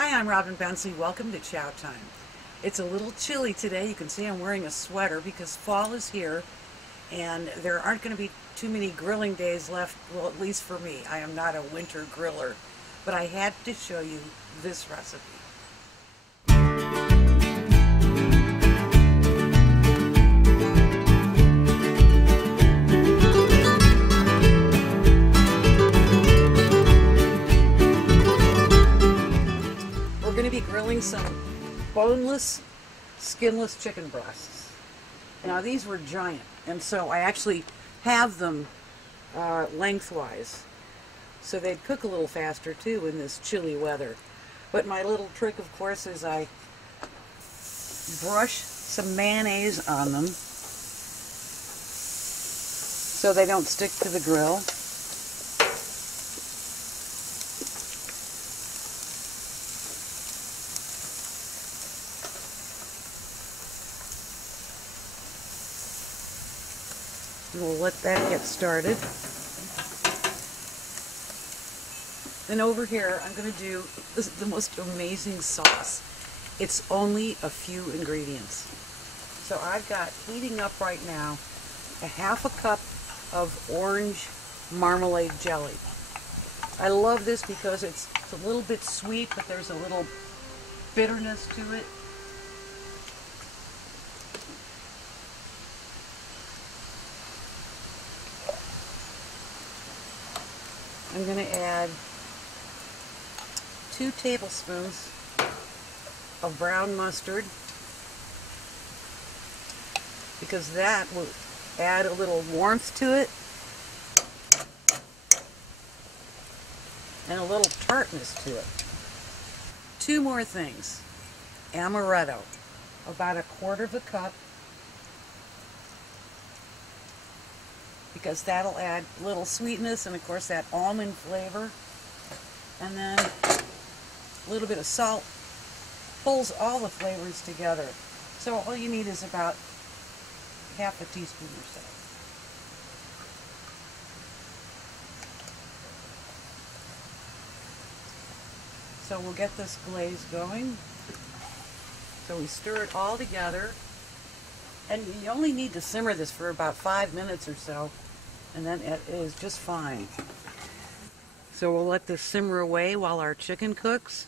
Hi, I'm Robin Bensley. Welcome to Chow Time. It's a little chilly today. You can see I'm wearing a sweater because fall is here and there aren't going to be too many grilling days left, well, at least for me. I am not a winter griller, but I had to show you this recipe. We're going to be grilling some boneless, skinless chicken breasts. Now these were giant, and so I actually have them lengthwise, so they'd cook a little faster too in this chilly weather. But my little trick, of course, is I brush some mayonnaise on them so they don't stick to the grill. We'll let that get started. Then over here, I'm going to do the most amazing sauce. It's only a few ingredients. So I've got heating up right now a half a cup of orange marmalade jelly. I love this because it's a little bit sweet, but there's a little bitterness to it. I'm going to add 2 tablespoons of brown mustard because that will add a little warmth to it and a little tartness to it. 2 more things. Amaretto, about 1/4 cup, because that'll add a little sweetness and of course that almond flavor. And then a little bit of salt pulls all the flavors together. So all you need is about half a teaspoon or so. So we'll get this glaze going. So we stir it all together. And you only need to simmer this for about 5 minutes or so, and then it is just fine. So we'll let this simmer away while our chicken cooks.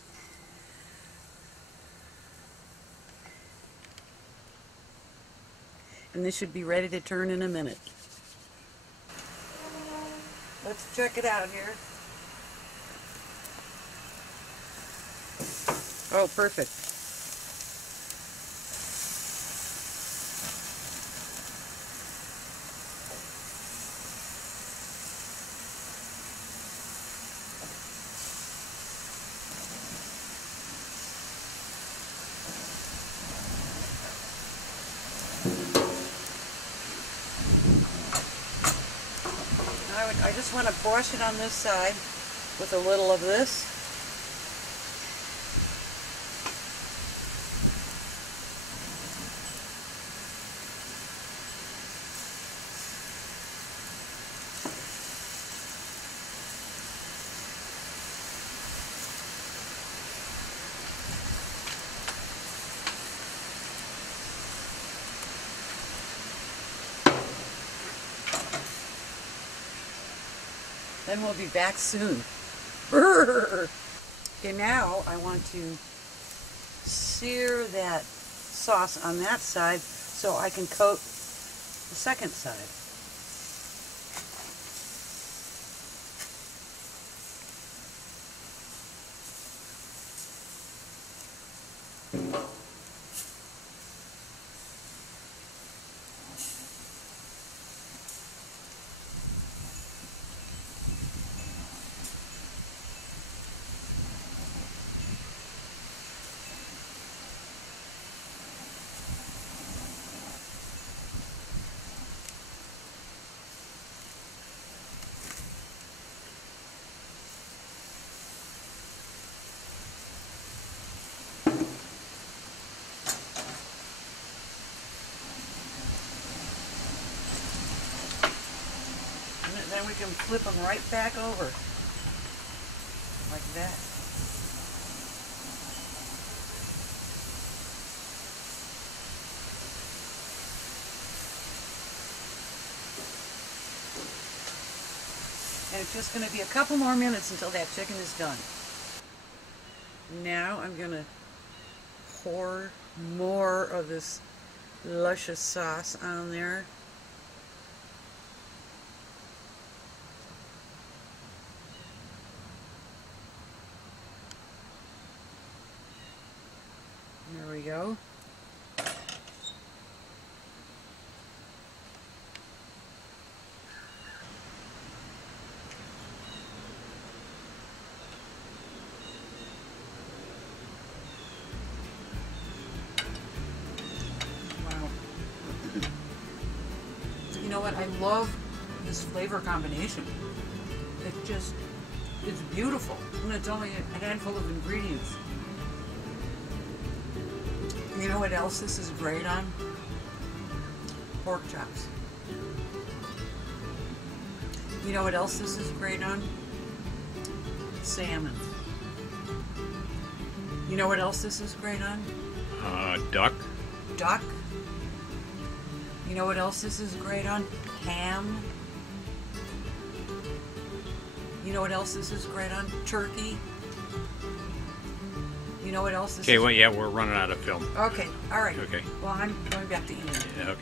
And this should be ready to turn in a minute. Let's check it out here. Oh, perfect. I just want to brush it on this side with a little of this. Then we'll be back soon. Okay, now I want to sear that sauce on that side so I can coat the second side. Then we can flip them right back over, like that. it's just going to be a couple more minutes until that chicken is done. Now I'm going to pour more of this luscious sauce on there. There we go. You know what? I love this flavor combination. It's beautiful. And it's only a handful of ingredients. You know what else this is great on? Pork chops. You know what else this is great on? Salmon. You know what else this is great on? Duck. Duck. You know what else this is great on? Ham. You know what else this is great on? Turkey. You know what else this is? Okay, well, yeah, we're running out of film. Okay, all right. Okay. Well, I'm going back to eating. Yeah, okay.